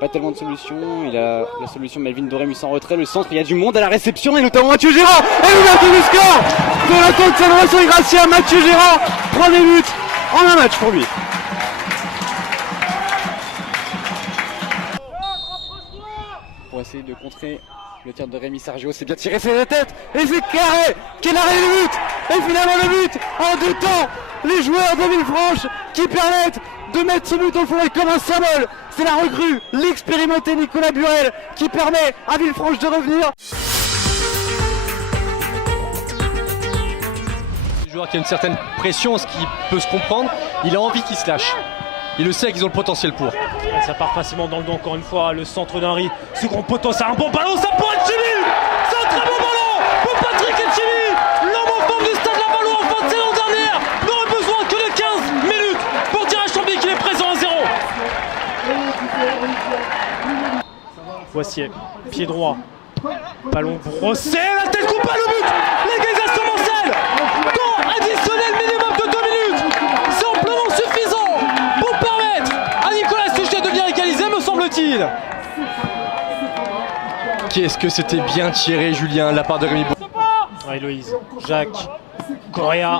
pas tellement de solutions. Il a la solution Melvin Doremus en retrait, le centre, il y a du monde à la réception et notamment Mathieu Gérard. Et l'ouverture du score de la tête de San Lorenzo Gracia. Mathieu Gérard, premier but en un match pour lui. Pour essayer de contrer le tir de Rémi Sergio, c'est bien tiré, c'est la tête et c'est carré. Quel arrêt de but. Et finalement le but en deux temps. Les joueurs de Villefranche qui permettent de mettre ce but au fond et comme un symbole. C'est la recrue, l'expérimenté Nicolas Burel qui permet à Villefranche de revenir. Un joueur qui a une certaine pression, ce qui peut se comprendre, il a envie qu'il se lâche. Il le sait qu'ils ont le potentiel pour. Et ça part facilement dans le dos encore une fois, le centre d'Henry, second poteau, c'est un bon ballon, ça pourrait être Chili. C'est un très bon ballon pour Patrick Etchili. L'homme en forme du stade Lavallois en fin de saison dernière n'aurait besoin que de 15 minutes pour dire à Chambly qu'il est présent à 0. Voici, pied droit, ballon brossé, la tête coupée, le but. L'égalisation Marcel. Temps additionnel minimum de 2 minutes. C'est amplement suffisant pour permettre à Nicolas Suchet de bien égaliser, me semble-t-il. Qu'est-ce que c'était bien tiré, Julien, de la part de Rémi. Héloïse, Jacques, Correa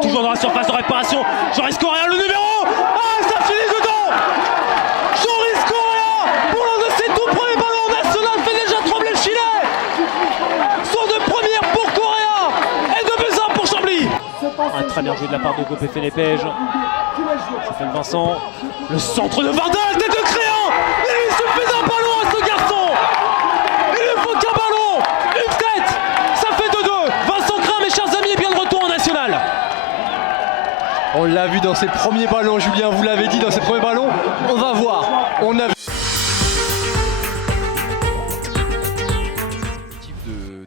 toujours dans la surface de réparation. Joris Correa, le numéro. Ah, ça finit dedans. Joris Correa, pour l'un de ses tout premiers ballons national, fait déjà trembler le filet. Son de première pour Correa et de Buzyn pour Chambly. Un très bien joué de la part de Gopé Félépège. Ça fait Vincent. Le centre de Vardal, tête de Créant. Il suffit d'un ballon à ce garçon. Il ne faut qu'un ballon, une tête. Ça fait 2-2. Vincent Créant, mes chers amis, est bien de retour en national. On l'a vu dans ses premiers ballons, Julien, vous l'avez dit, dans ses premiers ballons. On va voir. On a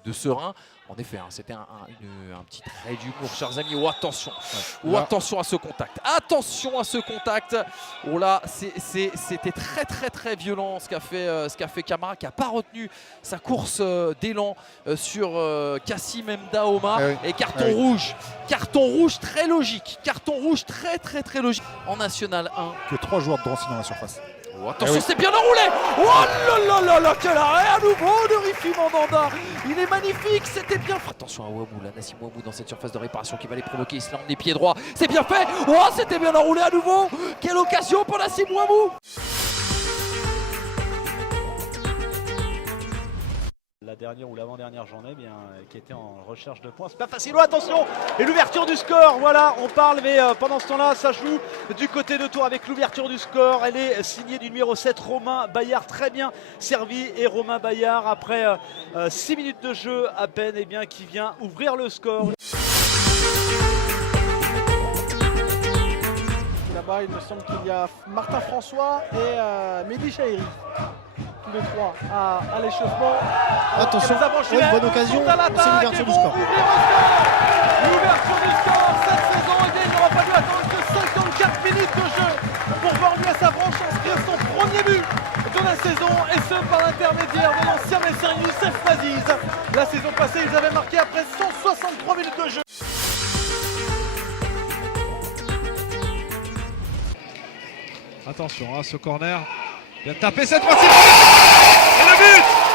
de serein. En effet, hein, c'était un petit trait d'humour, chers amis. Oh, attention, oh, attention à ce contact. Attention à ce contact. Oh là, c'était très violent ce qu'a fait Camara, qui n'a pas retenu sa course d'élan sur Kassim Mdaoma. Ah oui. Et carton rouge très logique. Carton rouge très logique en National 1. Que 3 joueurs de Drancy dans la surface. Oh, attention, c'est bien enroulé. Oh là, quel arrêt à nouveau de Rifi Mandanda. Il est magnifique, c'était bien fait. Attention à Ouamou, là, Nassim Ouamou dans cette surface de réparation qui va les provoquer. Il se lance des pieds droits, c'est bien fait. Oh, c'était bien enroulé à nouveau. Quelle occasion pour Nassim Ouamou. La dernière ou l'avant-dernière journée, bien, qui était en recherche de points. C'est pas facile, oh, attention. Et l'ouverture du score, voilà, on parle, mais pendant ce temps-là, ça joue du côté de Tours avec l'ouverture du score. Elle est signée du numéro 7, Romain Bayard, très bien servi. Et Romain Bayard, après 6 minutes de jeu à peine, eh bien, qui vient ouvrir le score. Là-bas, il me semble qu'il y a Martin François et Mehdi Chahiri. Tous les trois à l'échauffement. Attention, une bonne occasion, c'est l'ouverture du score. L'ouverture du score cette saison, il n'aura pas dû attendre que 54 minutes de jeu pour voir lui à sa branche inscrire son premier but de la saison, et ce par l'intermédiaire de l'ancien Messin Youssef Maziz. La saison passée, ils avaient marqué après 163 minutes de jeu. Attention à ce corner, bien tapé cette fois-ci.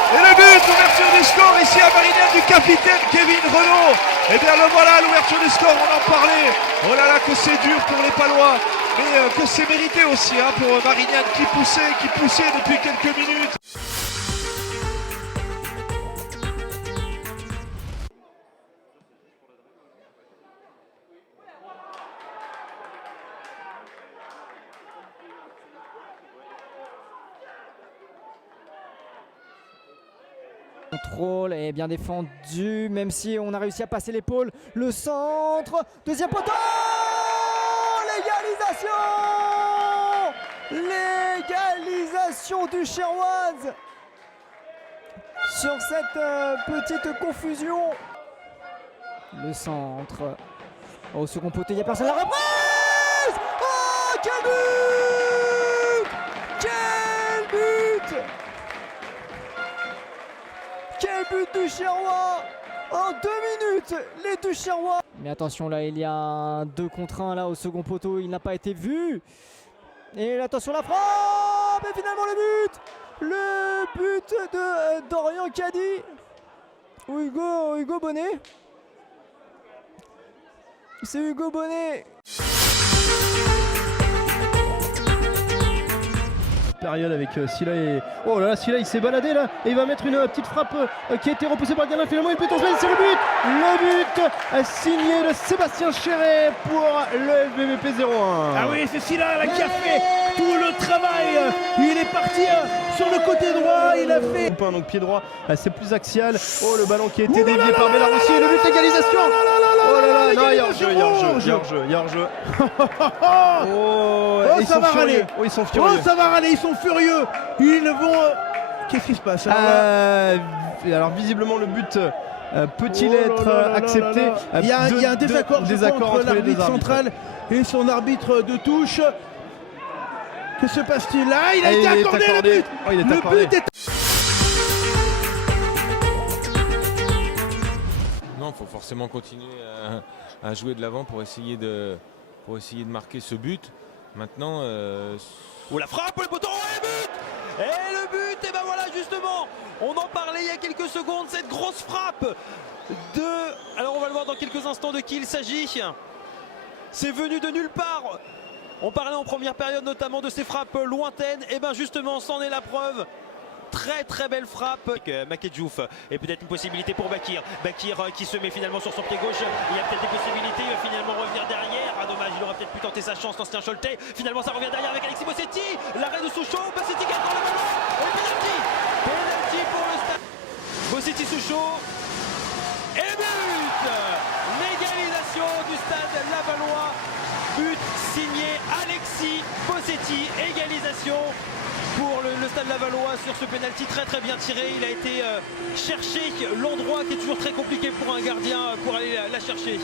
Et le but, l'ouverture du score ici à Marignane du capitaine Kevin Renaud. Et bien le voilà, l'ouverture du score, on en parlait. Oh là là, que c'est dur pour les Palois, mais que c'est mérité aussi hein, pour Marignane qui poussait depuis quelques minutes. Contrôle est bien défendu, même si on a réussi à passer l'épaule. Le centre, deuxième poteau, l'égalisation du Cherboise sur cette petite confusion. Le centre, au second poteau, il n'y a personne. La reprise. Oh, quel but! Quel but! Quel but du Cherbois! En 2 minutes, les deux Cherbois! Mais attention, là, il y a un 2 contre 1 là, au second poteau, il n'a pas été vu. Et attention, la frappe! frappe et finalement le but de Dorian Caddy. Hugo Bonnet. C'est Hugo Bonnet. Période avec Silla et... Oh là là, Silla il s'est baladé là et il va mettre une petite frappe qui a été repoussée par le gardien. Finalement il peut tomber, c'est le but signé de Sébastien Chéret pour le FBVP 0-1. Ah oui, c'est Silla là qui a fait tout le travail. Il est parti sur le côté droit, il a fait... Donc pied droit, c'est plus axial. Oh le ballon qui a été dévié par Bellarussi et le but d'égalisation. Oh là là, non, il y a hors-jeu. Oh, ça va râler. Oh, ils sont furieux. Oh, ça va râler, ils sont furieux. Ils vont... Qu'est-ce qui se passe alors visiblement le but peut-il être accepté? Il y a un désaccord entre l'arbitre central et son arbitre de touche. Que se passe-t-il là? Il a été accordé le but. Oh, il est le accordé. but est... Non, il faut forcément continuer à jouer de l'avant pour essayer de marquer ce but. Maintenant... Oh la frappe, le poteau, et le but! Et le but, et ben voilà justement, on en parlait il y a quelques secondes, cette grosse frappe de... Alors on va le voir dans quelques instants de qui il s'agit. C'est venu de nulle part. On parlait en première période notamment de ces frappes lointaines, et ben justement c'en est la preuve. Très belle frappe. Makedjouf et peut-être une possibilité pour Bakir. Bakir qui se met finalement sur son pied gauche. Il y a peut-être des possibilités. Il va finalement revenir derrière. Ah dommage, il aurait peut-être pu tenter sa chance, l'ancien Choletais. Finalement ça revient derrière avec Alexis Bossetti. L'arrêt de Souchot. Bossetti qui attend le ballon. Et penalty. Penalty pour le stade. Bossetti Souchot. Et but. L'égalisation du stade Lavallois. But signé Alexis Bossetti. Égalisation pour le stade Lavallois sur ce pénalty très bien tiré. Il a été chercher l'endroit qui est toujours très compliqué pour un gardien pour aller la chercher.